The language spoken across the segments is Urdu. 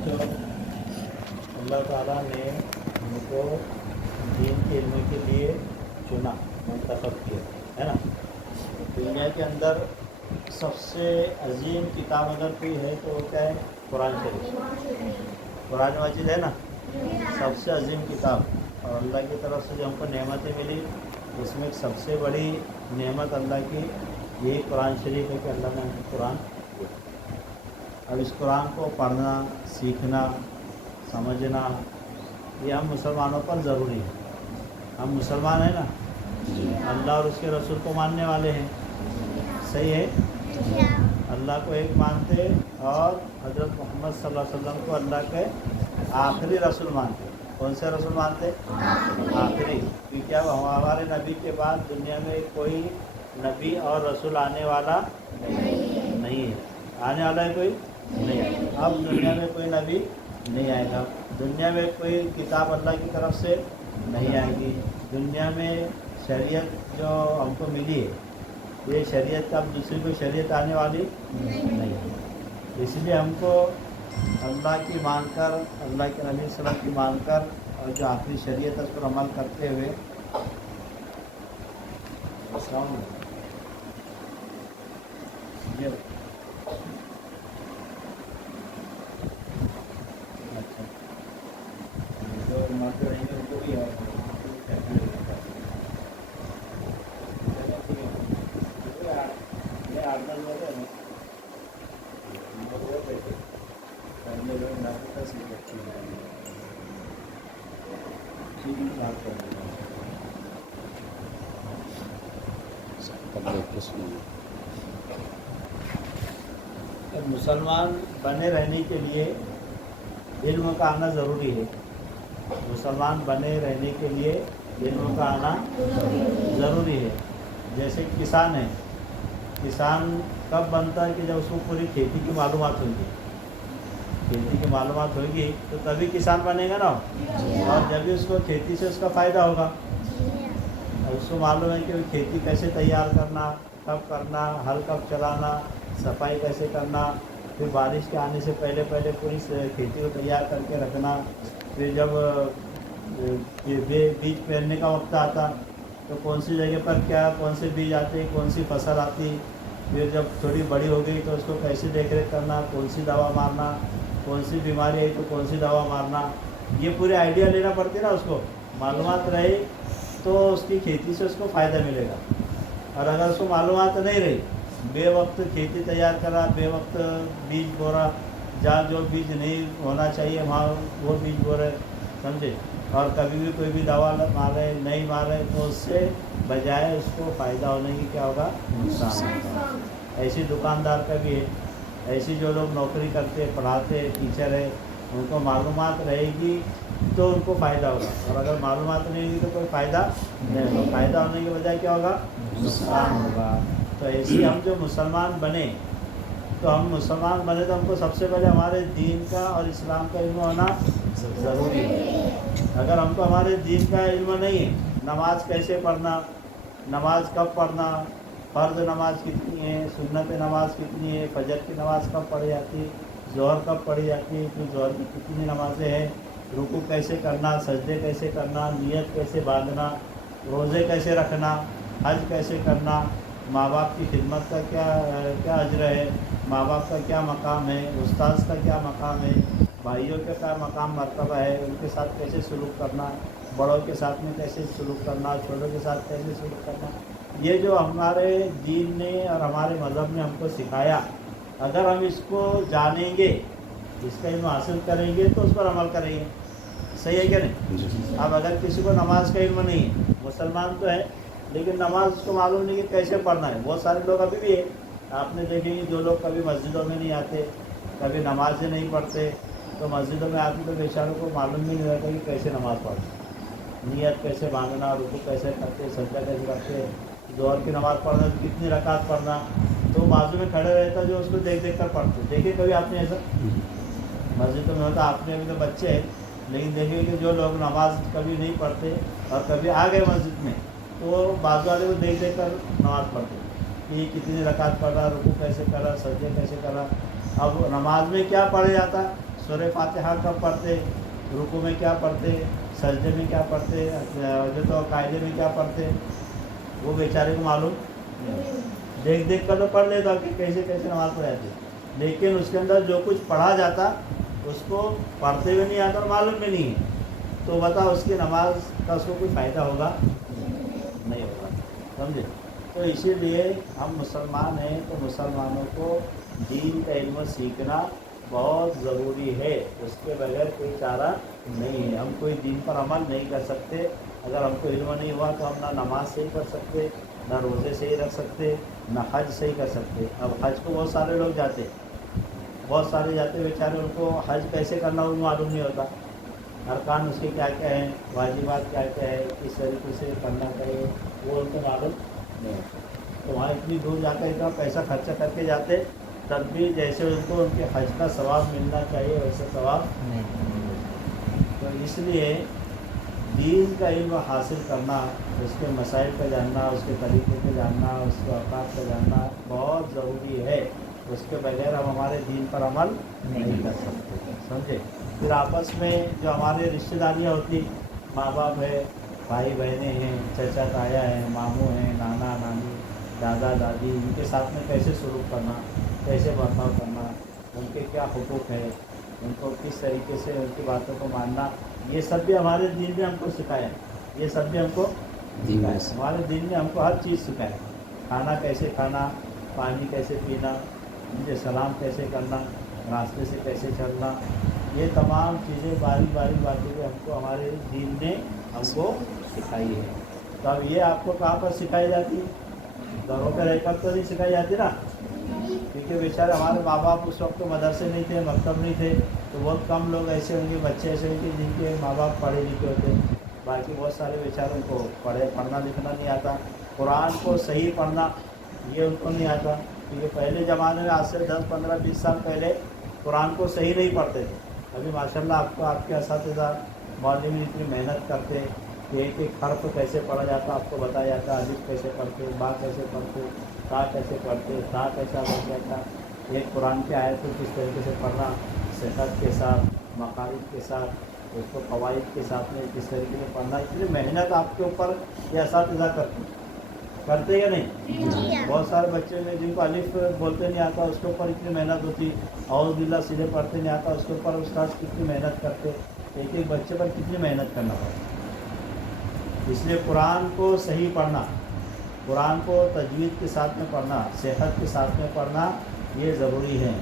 بچوں اللہ تعالیٰ نے ہم کو دین کے علم کے لیے چنا، منتخب کیا ہے نا۔ دنیا کے اندر سب سے عظیم کتاب اگر کوئی ہے تو وہ کیا ہے؟ قرآن شریف، قرآن مجید ہے نا، سب سے عظیم کتاب۔ اور اللہ کی طرف سے جو ہم کو نعمتیں ملی اس میں سب سے بڑی نعمت اللہ کی یہی قرآن شریف ہے کہ اللہ نے ہم کو قرآن دیا۔ اب اس قرآن کو پڑھنا، سیکھنا، سمجھنا یہ ہم مسلمانوں پر ضروری ہے۔ ہم مسلمان ہیں نا، اللہ اور اس کے رسول کو ماننے والے ہیں، صحیح ہے؟ اللہ کو ایک مانتے اور حضرت محمد صلی اللہ علیہ وسلم کو اللہ کے آخری رسول مانتے۔ کون سے رسول مانتے؟ آخری، کیونکہ اب ہمارے نبی کے بعد دنیا میں کوئی نبی اور رسول آنے والا نہیں ہے۔ آنے والا ہے کوئی نہیں، اب دنیا میں کوئی نبی نہیں آئے گا، دنیا میں کوئی کتاب اللہ کی طرف سے نہیں آئے گی، دنیا میں شریعت جو ہم کو ملی ہے یہ شریعت کا اب دوسری کوئی شریعت آنے والی نہیں ہے۔ اس لیے ہم کو اللہ کی مان کر، اللہ کے نبی صلی اللہ علیہ وسلم کی مان کر اور جو آخری شریعت ہے اس پر عمل کرتے ہوئے مسلمان بنے رہنے کے لیے علم کا آنا ضروری ہے۔ مسلمان بنے رہنے کے لیے علم کا آنا ضروری ہے۔ جیسے کسان ہے، کسان کب بنتا ہے کہ جب اس کو پوری کھیتی کی معلومات ہوگی، کھیتی کی معلومات ہوگی تو تبھی کسان بنے گا نا، اور جب بھی اس کو کھیتی سے اس کا فائدہ ہوگا، اور اس کو معلوم ہے کہ کھیتی کیسے تیار کرنا، کب کرنا، ہل کب چلانا، صفائی کیسے کرنا، پھر بارش کے آنے سے پہلے پوری کھیتی کو تیار کر کے رکھنا، پھر جب بیج پہننے کا وقت آتا تو کون سی جگہ پر کون سے بیج آتے، کون سی فصل آتی، پھر جب تھوڑی بڑی ہو گئی تو اس کو کیسے دیکھ ریکھ کرنا، کون سی دوا مارنا، کون سی بیماری آئی تو کون سی دوا مارنا، یہ پورے آئیڈیا لینا پڑتی نا، اس کو معلومات رہے تو اس کی کھیتی سے اس کو فائدہ ملے گا۔ اور اگر اس کو معلومات نہیں رہی، بے وقت کھیتی تیار کرا، بے وقت بیج بونا، جہاں جو بیج نہیں ہونا چاہیے وہاں وہ بیج بو رہے، سمجھے، اور کبھی بھی کوئی بھی دوا مارے نہیں مارے تو اس سے بجائے اس کو فائدہ ہونے کی کیا ہوگا؟ نقصان ہوگا۔ ایسی دکاندار کا بھی ہے، ایسی جو لوگ نوکری کرتے، پڑھاتے، ٹیچر ہے، ان کو معلومات رہے گی تو ان کو فائدہ ہوگا، اور اگر معلومات نہیں ہوگی تو کوئی فائدہ نہیں ہوگا، فائدہ ہونے کے بجائے کیا ہوگا؟ نقصان ہوگا۔ تو ایسی ہم جو مسلمان بنے تو ہم کو سب سے پہلے ہمارے دین کا اور اسلام کا علم ہونا ضروری ہے۔ اگر ہم کو ہمارے دین کا علم نہیں ہے، نماز کیسے پڑھنا، نماز کب پڑھنا، فرض نماز کتنی ہے، سنت نماز کتنی ہے، فجر کی نماز کب پڑھی جاتی ہے، ظہر کب پڑھی جاتی ہے، پھر ظہر کی کتنی نمازیں ہیں، رکوع کیسے کرنا، سجدے کیسے کرنا، نیت کیسے باندھنا، روزے کیسے رکھنا، حج کیسے کرنا، ماں باپ کی خدمت کا کیا اجر ہے، ماں باپ کا کیا مقام ہے، استاذ کا کیا مقام ہے، بھائیوں کا کیا مقام مرتبہ ہے، ان کے ساتھ کیسے سلوک کرنا، بڑوں کے ساتھ میں کیسے سلوک کرنا، چھوٹوں کے ساتھ کیسے سلوک کرنا، یہ جو ہمارے دین نے اور ہمارے مذہب نے ہم کو سکھایا، اگر ہم اس کو جانیں گے، اس کا علم حاصل کریں گے تو اس پر عمل کریں گے، صحیح ہے کہ نہیں؟ اب اگر کسی کو نماز کا علم نہیں ہے، مسلمان تو ہے لیکن نماز اس کو معلوم نہیں کہ کیسے پڑھنا ہے، بہت سارے لوگ ابھی بھی ہے، آپ نے دیکھیں گے جو لوگ کبھی مسجدوں میں نہیں آتے، کبھی نمازیں نہیں پڑھتے، تو مسجدوں میں آتے تو بیچاروں کو معلوم بھی نہیں رہتا کہ کیسے نماز پڑھتے، نیت کیسے باندھنا، رکوع کیسے کرتے، سجدہ کیسے کرتے، ظہر کی نماز پڑھنا کتنی رکعت پڑھنا، تو بازو میں کھڑے رہتا جو اس کو دیکھ کر پڑھتے۔ دیکھیں کبھی آپ نے ایسا مسجدوں میں ہوتا، آپ نے ابھی تو بچے ہیں لیکن دیکھیں کہ جو لوگ نماز کبھی نہیں پڑھتے اور کبھی آ گئے مسجد میں تو وہ بازو والے کو دیکھ کر نماز پڑھتے کہ یہ کتنی رکعت پڑھ رہا، رکوع کیسے کر رہا، سجدے کیسے کر رہا۔ اب نماز میں کیا پڑھا جاتا؟ سورہ فاتحہ کب پڑھتے، رکوع میں کیا پڑھتے، سجدے میں کیا پڑھتے، جو تو قاعدے میں کیا پڑھتے، وہ بیچارے کو معلوم نہیں۔ دیکھ دیکھ کر تو پڑھ لیتا کہ کیسے کیسے نماز پڑھ جاتی، لیکن اس کے اندر جو کچھ پڑھا جاتا اس کو پڑھتے ہوئے نہیں آتا اور معلوم بھی نہیں ہے، تو بتا اس کی نماز کا اس کو کوئی فائدہ ہوگا؟ نہیں ہوگا، سمجھے؟ تو اسی لیے ہم مسلمان ہیں تو مسلمانوں کو دین کا علم سیکھنا بہت ضروری ہے، اس کے بغیر کوئی چارہ نہیں ہے۔ ہم کوئی دین پر عمل نہیں کر سکتے اگر ہم کو علم نہیں ہوا، تو ہم نہ نماز صحیح کر سکتے، نہ روزے صحیح رکھ سکتے، نہ حج صحیح کر سکتے۔ اب حج کو بہت سارے لوگ جاتے، بہت سارے جاتے بیچارے، ان کو حج کیسے کرنا وہ معلوم نہیں ہوتا، ارکان اس کے کیا کیا ہیں، واجبات کیا کیا ہے، کس طریقے سے کرنا چاہیے، وہ ان کو معلوم نہیں ہوتا۔ تو وہاں اتنی دور جا کر اتنا پیسہ خرچہ کر کے جاتے، تب بھی جیسے ان کو ان کے حج کا ثواب ملنا چاہیے ویسے ثواب نہیں ملتا۔ تو اس لیے دین کا علم حاصل کرنا، اس کے مسائل کا جاننا، اس کے طریقے کو جاننا، اس کے اوقات کا جاننا بہت ضروری ہے، اس کے بغیر ہم ہمارے دین پر عمل نہیں کر سکتے، سمجھے؟ پھر آپس میں جو ہمارے رشتہ داریاں ہوتی، ماں باپ ہے، بھائی بہنیں ہیں، چچا تایا ہیں، ماموں ہیں، نانا نانی، دادا دادی، ان کے ساتھ میں کیسے سلوک کرنا، کیسے برتاؤ کرنا، ان کے کیا حقوق ہے، ان کو کس طریقے سے ان کی باتوں کو ماننا، یہ سب بھی ہمارے دین میں ہم کو سکھایا ہے، یہ سب بھی ہم کو سکھایا ہے، ہمارے دین میں ہم کو ہر چیز سکھایا ہے، کھانا کیسے کھانا، پانی کیسے پینا، مجھے سلام کیسے کرنا، راستے سے کیسے چلنا، یہ تمام چیزیں باریک باریک باتیں ہم کو ہمارے دین نے ہم کو سکھائی ہے۔ تو اب یہ آپ کو کہاں پر سکھائی جاتی ہے؟ گھروں پہ رہ کر تو نہیں سکھائی جاتی نا، کیونکہ بیچارے ہمارے ماں باپ اس وقت مدرسے نہیں تھے، مکتب نہیں تھے، تو بہت کم لوگ ایسے ہوں گے، بچے ایسے ہوں گے جن کے ماں باپ پڑھے لکھے ہوتے، باقی بہت سارے بیچاروں کو پڑھنا لکھنا نہیں آتا، قرآن کو صحیح پڑھنا یہ ان کو نہیں آتا، کیونکہ پہلے زمانے میں آج سے 10 15 20 سال پہلے قرآن کو صحیح نہیں پڑھتے تھے۔ ابھی ماشاءاللہ آپ کو آپ کے اساتذہ معلمین اتنی محنت کرتے کہ ایک ایک حرف کیسے پڑھا جاتا آپ کو بتایا جاتا، الف کیسے پڑھتے، با کیسے پڑھتے، تا کیسے پڑھتے، تا کیسا بن جاتا، ایک قرآن کی آیت کو کس طریقے سے پڑھنا، صحت کے ساتھ، مقارب کے ساتھ، اس کو فوائد کے ساتھ میں کس طریقے سے پڑھنا، اتنی محنت آپ کے اوپر یہ اساتذہ کرتے یا نہیں؟ بہت سارے بچے میں جن کو الف بولتے نہیں آتا اس کے اوپر اتنی محنت ہوتی، اعوذ باللہ سیدھے پڑھتے نہیں آتا اس کے اوپر استاد کتنی محنت کرتے، ایک ایک بچے پر کتنی محنت کرنا پڑتا۔ اس لیے قرآن کو صحیح پڑھنا، قرآن کو تجوید کے ساتھ میں پڑھنا، صحت کے ساتھ میں پڑھنا یہ ضروری ہے،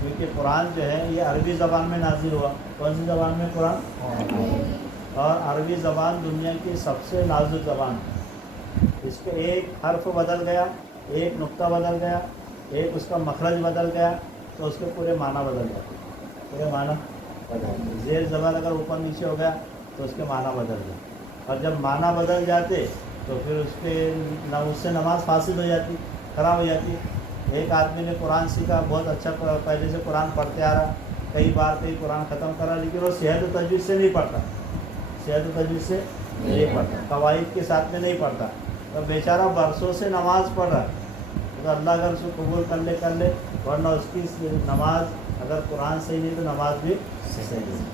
کیونکہ قرآن جو ہے یہ عربی زبان میں نازل ہوا۔ کون سی زبان میں؟ قرآن، اور عربی زبان دنیا کی سب سے نازک زبان ہے، اس کے ایک حرف بدل گیا، ایک نقطہ بدل گیا، ایک اس کا مخرج بدل گیا تو اس کے پورے معنی بدل جاتے، پورے معنی بدل، زیر زبر اگر اوپر نیچے ہو گیا تو اس کے معنی بدل گئے، اور جب معنی بدل جاتے تو پھر اس سے نماز فاسد ہو جاتی، خراب ہو جاتی۔ ایک آدمی نے قرآن سیکھا، بہت اچھا پہلے سے قرآن پڑھتے آ رہا، کئی بار کئی قرآن ختم کرا، لیکن وہ صحت و تجوید سے نہیں پڑھتا، صحت و تجوید سے نہیں پڑھتا، قواعد کے ساتھ میں نہیں پڑھتا، تو بیچارہ برسوں سے نماز پڑھ رہا ہے، تو اللہ اگر اس کو قبول کر لے، ورنہ اس کی نماز اگر قرآن صحیح نہیں تو نماز بھی صحیح نہیں۔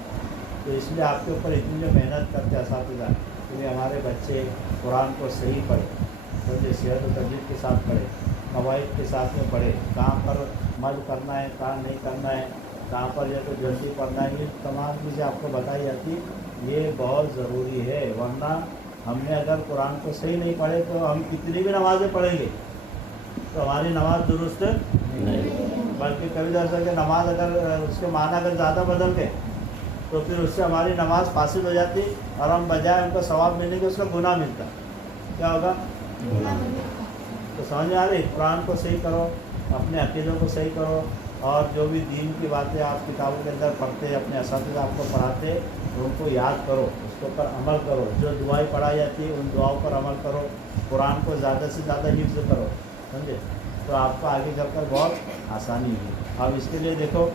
تو اس لیے آپ کے اوپر اتنی جو محنت کرتے اساتذہ کہ ہمارے بچے قرآن کو صحیح پڑھے، سمجھے، صحت و تجوید کے ساتھ پڑھے، قواعد کے ساتھ میں پڑھے، کہاں پر مد کرنا ہے، کہاں نہیں کرنا ہے، کہاں پر جو تو جلدی پڑھنا ہے، یہ تمام چیزیں آپ کو بتائی جاتی، یہ بہت ضروری ہے، ورنہ ہم نے اگر قرآن کو صحیح نہیں پڑھے تو ہم کتنی بھی نمازیں پڑھیں گے تو ہماری نماز درست نہیں، بلکہ کبھی ایسا کہ نماز اگر اس کے معنی اگر زیادہ بدل گئے تو پھر اس سے ہماری نماز فاسد ہو جاتی، اور ہم بجائے ان کو ثواب ملنے کے اس کا گناہ ملتا، کیا ہوگا؟ تو سمجھ میں آ رہی؟ قرآن کو صحیح کرو، اپنے عقیدوں کو صحیح کرو، اور جو بھی دین کی باتیں آپ کتابوں کے اندر پڑھتے، اپنے اساتذہ آپ کو پڑھاتے ان کو یاد کرو، اس کے اوپر عمل کرو، جو دعائیں پڑھائی جاتی ہیں ان دعاؤں پر عمل کرو، قرآن کو زیادہ سے زیادہ حفظ کرو، سمجھے، تو آپ کو آگے چل کر بہت آسانی ہوگی۔ اب اس کے لیے دیکھو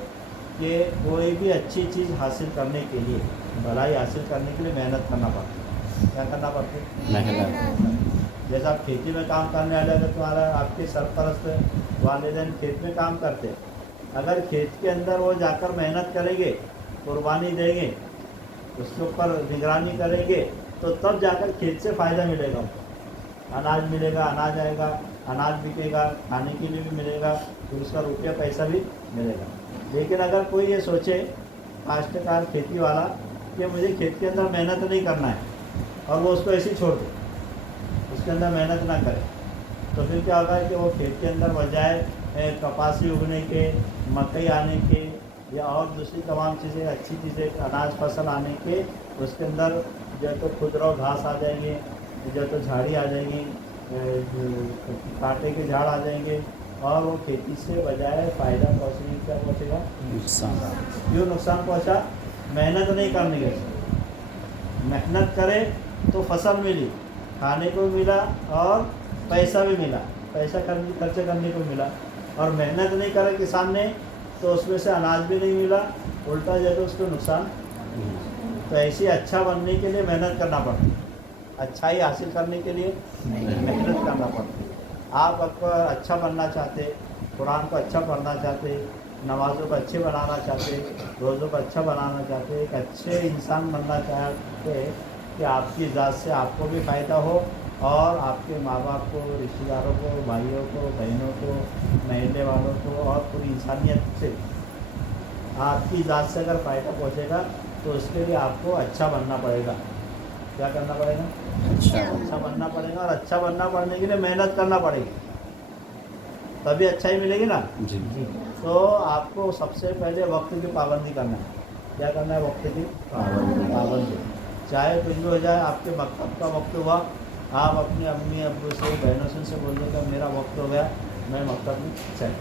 کہ کوئی بھی اچھی چیز حاصل کرنے کے لیے، بھلائی حاصل کرنے کے لیے محنت کرنا پڑتا ہے، کیا کرنا پڑتا ہے؟ محنت۔ جیسا آپ کھیتی میں کام کرنے والے، اگر تمہارا آپ کے سرپرست والدین کھیت میں کام کرتے اگر کھیت کے اندر وہ جا کر محنت کریں گے, قربانی دیں گے, اس کے اوپر نگرانی کریں گے, تو تب جا کر کھیت سے فائدہ ملے گا. اناج ملے گا, اناج آئے گا, اناج بکے گا, کھانے کے لیے بھی ملے گا, پھر اس کا روپیہ پیسہ بھی ملے گا. لیکن اگر کوئی یہ سوچے کاشتکار کھیتی والا کہ مجھے کھیت کے اندر محنت نہیں کرنا ہے اور وہ اس کو ایسے ہی چھوڑ دے, اس کے اندر محنت نہ کرے, تو پھر کیا ہوگا کہ وہ کھیت کے اندر بجائے کپاسی اگنے کے, مکئی آنے کے یا اور دوسری تمام چیزیں اچھی چیزیں اناج فصل آنے کے, اس کے اندر جو تو خضرو گھاس آ جائیں گے, جو تو جھاڑی آ جائیں گی, کانٹے کے جھاڑ آ جائیں گے, اور وہ کھیتی سے بجائے فائدہ پہنچنے کیا پہنچے گا, نقصان. کیوں نقصان پہنچا؟ محنت نہیں کرنے کے. محنت کرے تو فصل ملی, کھانے کو ملا اور پیسہ بھی ملا, پیسہ خرچ کرنے کو ملا. اور محنت نہیں کرے کسان نے تو اس میں سے اناج بھی نہیں ملا, الٹا جو تو اس کو نقصان. تو ایسے اچھا بننے کے لیے محنت کرنا پڑتی ہے, اچھائی حاصل کرنے کے لیے محنت کرنا پڑتی ہے. آپ اچھا بننا چاہتے, قرآن کو اچھا پڑھنا چاہتے, نمازوں کو اچھے بنانا چاہتے, روزوں کو اچھا بنانا چاہتے, ایک اچھے انسان بننا چاہتے کہ آپ کی ذات سے آپ کو بھی فائدہ ہو اور آپ کے ماں باپ کو, رشتہ داروں کو, بھائیوں کو, بہنوں کو, محلے والوں کو اور پوری انسانیت سے آپ کی ذات سے اگر فائدہ پہنچے گا تو اس کے لیے آپ کو اچھا بننا پڑے گا. کیا کرنا پڑے گا؟ اچھا بننا پڑے گا. اور اچھا بننا پڑنے کے لیے محنت کرنا پڑے گی, تبھی اچھائی ملے گی نا. تو آپ کو سب سے پہلے وقت کی پابندی کرنا ہے. کیا کرنا ہے؟ وقت کی پابندی. چاہے کچھ بھی ہو جائے, آپ کے مکتب کا وقت ہوا, آپ اپنے امی ابو سے, بہنوں سے بول دیں کہ میرا وقت ہو گیا, میں مکتب میں چل.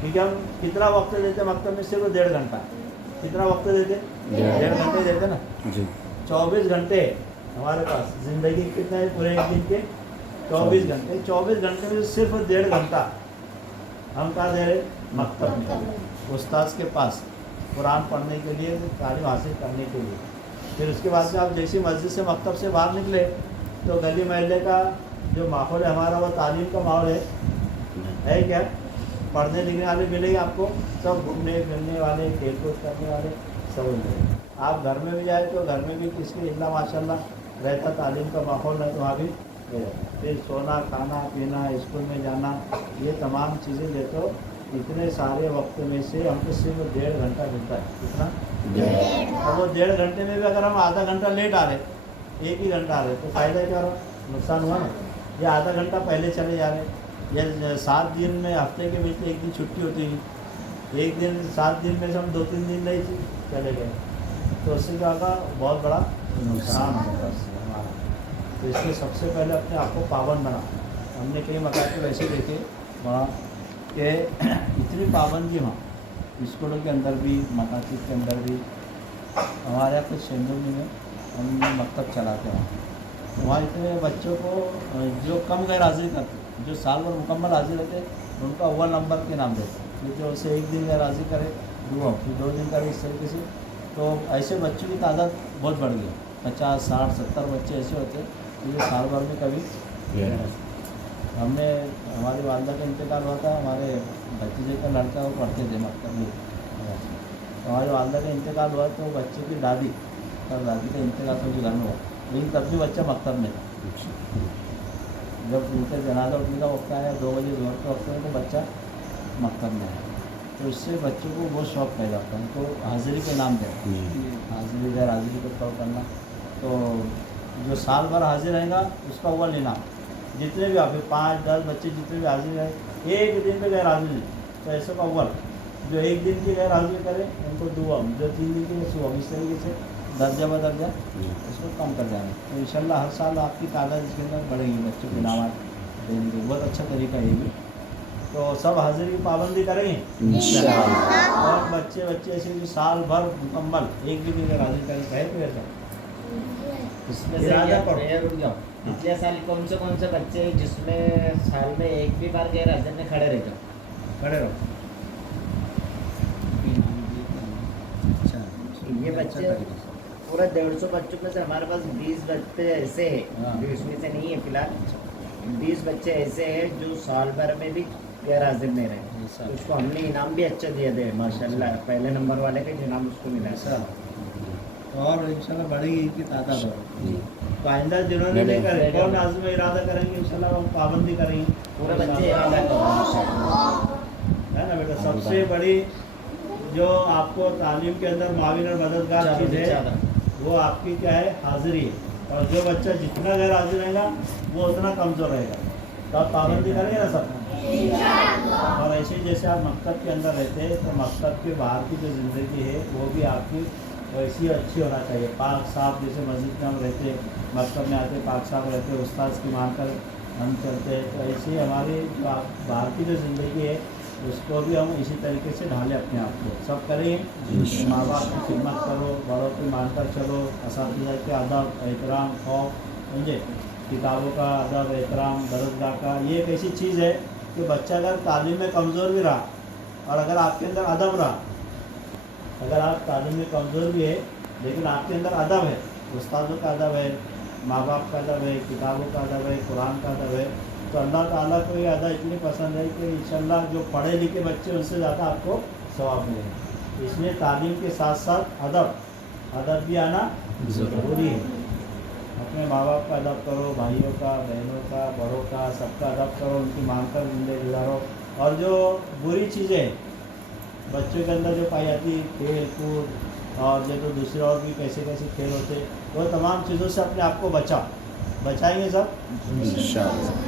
کیونکہ ہم کتنا وقت دیتے مکتب میں؟ صرف 1.5 گھنٹہ. کتنا وقت دیتے؟ 1.5 گھنٹے دیتے نا. 24 گھنٹے ہمارے پاس. زندگی کتنا ہے پورے ایک دن کے؟ 24 گھنٹے. 24 گھنٹے میں صرف 1.5 گھنٹہ ہم کہاں دے رہے؟ مکتب میں, استاذ کے پاس قرآن پڑھنے کے لیے, تعلیم حاصل کرنے کے لیے. پھر اس کے بعد میں آپ جیسی مسجد سے مکتب سے باہر نکلے تو گلی محلے کا جو ماحول ہے ہمارا, وہ تعلیم کا ماحول ہے کیا؟ پڑھنے لکھنے والے ملیں گے آپ کو, سب گھومنے پھرنے والے, کھیل کود کرنے والے سب ملیں گے. آپ گھر میں بھی جائیں تو گھر میں بھی کس کے اللہ ماشاء اللہ رہتا, تعلیم کا ماحول ہے تو وہاں بھی. پھر سونا, کھانا پینا, اسکول میں جانا, یہ تمام چیزیں دیکھو. اتنے سارے وقت میں سے ہم کو صرف 1.5 گھنٹہ ملتا ہے. کتنا؟ 1.5. اور وہ 1.5 گھنٹے میں بھی اگر ہم آدھا گھنٹہ لیٹ آ رہے, 1 ہی گھنٹہ آ رہے, تو فائدہ کیا رہا؟ نقصان ہوا نا. یا آدھا گھنٹہ پہلے چلے جا رہے, یا 7 دن میں ہفتے کے بیچ میں 1 دن چھٹی ہوتی ہے, 1 دن 7 دن میں سے ہم 2-3 دن نہیں چلے گئے, تو اس سے کیا ہوگا؟ بہت بڑا نقصان ہوگا اس سے ہمارا. تو اس لیے سب سے پہلے اپنے آپ کو پابند بنا. ہم نے کئی مکاتب ایسے دیکھے وہاں کہ اتنی پابندی وہاں اسکولوں کے اندر بھی, مکاتب کے اندر بھی. ہمارے یہاں کچھ سندھولی میں ہم مکتب چلاتے ہیں, وہاں اتنے بچوں کو جو کم غیر حاضری کرتے, جو سال بھر مکمل حاضر رہتے, ان کا اول نمبر کے نام دیتے. جو اسے 1 دن غیر حاضری کرے, پھر 2 دن کرے, اس طریقے سے. تو ایسے بچوں کی تعداد بہت بڑھ گئی. 50, 60, 70 بچے ایسے ہوتے جو سال بھر میں کبھی. ہم نے, ہماری والدہ کا انتقال ہوا تھا, ہمارے بھتیجے کا لڑکا وہ پڑھتے تھے مکتب میں. ہماری والدہ کا انتقال ہوا تو بچے کی دادی کا انتقال تو گھر میں ہوا, لیکن تب بھی بچہ مکتب میں تھا. جب ان کے جنازہ اٹھنے کا وقت آیا 2 بجے ظہر کے وقت میں, تو بچہ مکتب میں آیا. تو اس سے بچوں کو بہت شوق پیدا ہوتا ہے, ان کو حاضری کے نام دیتا ہے, حاضری غیر حاضری کو کور کرنا. تو جو سال بھر حاضر رہے گا اس کا اول انعام. جتنے بھی آپ 5-10 بچے جتنے بھی حاضر رہے, 1 دن پہ غیر حاضری, تو ایسے کا اول. جو 1 دن کی غیر حاضری کرے ان کو دعا, جو 3 دن کی صبح. اس طریقے سے درجہ بدرجہ اس کو کم کر جائیں گے. تو انشاءاللہ ہر سال آپ کی تعداد اس کے اندر بڑھے گی, بچوں کے انعامات دینے کے. بہت اچھا طریقہ ہے یہ بھی. تو سب حاضری کی پابندی کریں گے انشاءاللہ. اور بچے ایسے جو سال بھر مکمل 1 دن کی غیر حاضری کریں, ہے کوئی ایسا؟ اس میں زیادہ رک جاؤ. پچھلے سال کون سے بچے جس میں سال میں 1 بھی بار غیر حاضر میں کھڑے رہ جاؤ؟ کھڑے رہو. یہ بچے پورا 150 بچوں میں سے ہمارے پاس 20 بچے ایسے ہیں, جو اس میں سے نہیں ہے فی الحال. 20 بچے ایسے ہیں جو سال بھر میں بھی غیر حاضر نہیں رہے. اس کو ہم نے انعام بھی اچھے دیے تھے ماشاءاللہ. پہلے نمبر والے کا انعام اس کو ملا تھا. اور انشاءاللہ بڑھے گی ان کی تعداد. جی تو آئندہ جنہوں نے لے کر کون عزم ارادہ کریں گے انشاءاللہ وہ پابندی کریں گے. پورے بچے ارادہ کرو. ہے نا بیٹا. سب سے بڑی جو آپ کو تعلیم کے اندر معاون اور مددگار چیز ہے وہ آپ کی کیا ہے؟ حاضری ہے. اور جو بچہ جتنا غیر حاضر رہے گا وہ اتنا کمزور رہے گا. تو آپ پابندی کریں گے نا سب. اور ایسے جیسے آپ مکتب کے اندر رہتے ہیں تو مکتب کے باہر کی جو زندگی ہے وہ بھی آپ کی ویسی اچھی ہونا چاہیے. پاک صاف. جیسے مسجد میں ہم رہتے مکتب میں آتے پاک صاف رہتے استاذ کی مان کر ہم چلتے ہیں. تو ایسے ہی ہماری جو باہر کی جو زندگی ہے اس کو بھی ہم اسی طریقے سے ڈھالیں اپنے آپ کو. سب کریں. ماں باپ کی خدمت کرو, بڑوں کی مان کر چلو, اساتذہ کے ادب احترام خوف سمجھے, کتابوں کا ادب احترام, درسگاہ کا. یہ ایک ایسی چیز ہے کہ بچہ اگر تعلیم میں کمزور بھی رہا اور اگر آپ کے اندر ادب رہا, اگر آپ تعلیم میں کمزور بھی ہے لیکن آپ کے اندر ادب ہے, استادوں کا ادب ہے, ماں باپ کا ادب ہے, کتابوں کا ادب ہے, قرآن کا ادب ہے, تو اللہ تعالیٰ کو یہ ادب اتنی پسند ہے کہ انشاءاللہ جو پڑھے لکھے بچے ان سے زیادہ آپ کو ثواب ملے گا. اس لیے تعلیم کے ساتھ ساتھ ادب بھی آنا ضروری ہے. اپنے ماں باپ کا ادب کرو, بھائیوں کا, بہنوں کا, بڑوں کا, سب کا ادب کرو, ان کی مان کر زندگی گزارو. اور جو بری چیزیں بچوں کے اندر جو پائی جاتی کھیل کود اور جو تو دوسرے اور بھی کیسے کیسے کھیل ہوتے وہ تمام چیزوں سے اپنے آپ کو بچائیں گے سب انشاءاللہ.